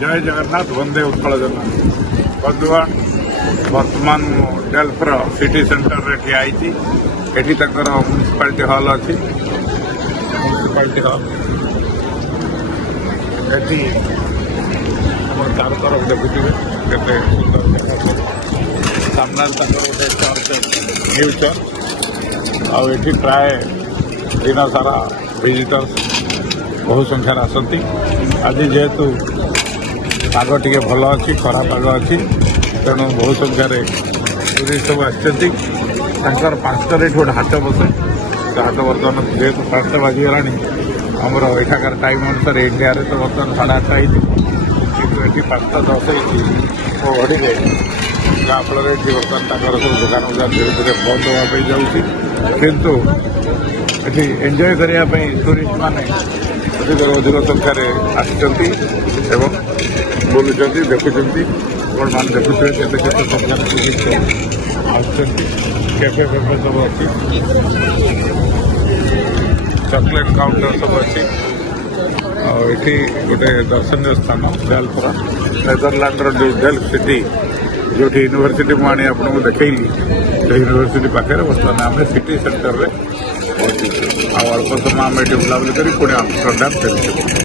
जय जगन्नाथ वंदे उत्कल जगन्नाथ बंधुगण बर्तमान डेल्फ्र सिटी सेंटर रे ठिया होती एटी तकर म्युनिसिपालिटी हॉल अच्छी म्युनिसिपालिटी हॉल एटी चार तरफ देखुए केते सुंदर सामना गोटे चर्च न्यू चर्च आठी प्राय दिन सारा विजिटर्स बहु संख्यार आसती आज जेहेतु पाग टी भल अच्छी खरा पाग अच्छी तेणु बहु संख्यार टूरिस्ट सब आसती 5टार ये गोटे हाट बसे हाट बर्तमान जेहेतु 5टा बाजिगला आमर एठाकार टाइम अनुसार इंडिया तो बर्तमान 8:30 होती 5:10 घड़ी जहाँफल बर्तमान सब दुकान बजार धीरे धीरे बंद होगा जाऊँगी किंतु ये एंजॉय करने टूरिस्ट मैंने अधिक संख्यार आसुँच बुलूँ देखुं कौन मान देखुए केते संख्यार टूरिस्ट कैफे फैफे सब अच्छी चॉकलेट काउंटर सब अच्छी ये गोटे दर्शनीय स्थान डेल्फ्रा नेदरलैंड डेल्फ सिटी जो यूनिवर्सिटी मुझे आपको देखली यूनिवर्सिटी पाखे बर्तमान आम सिटी सेंटर में अल्प समय आम ये बुलाबुली कर पुणी आमस्टरडाम फेरी।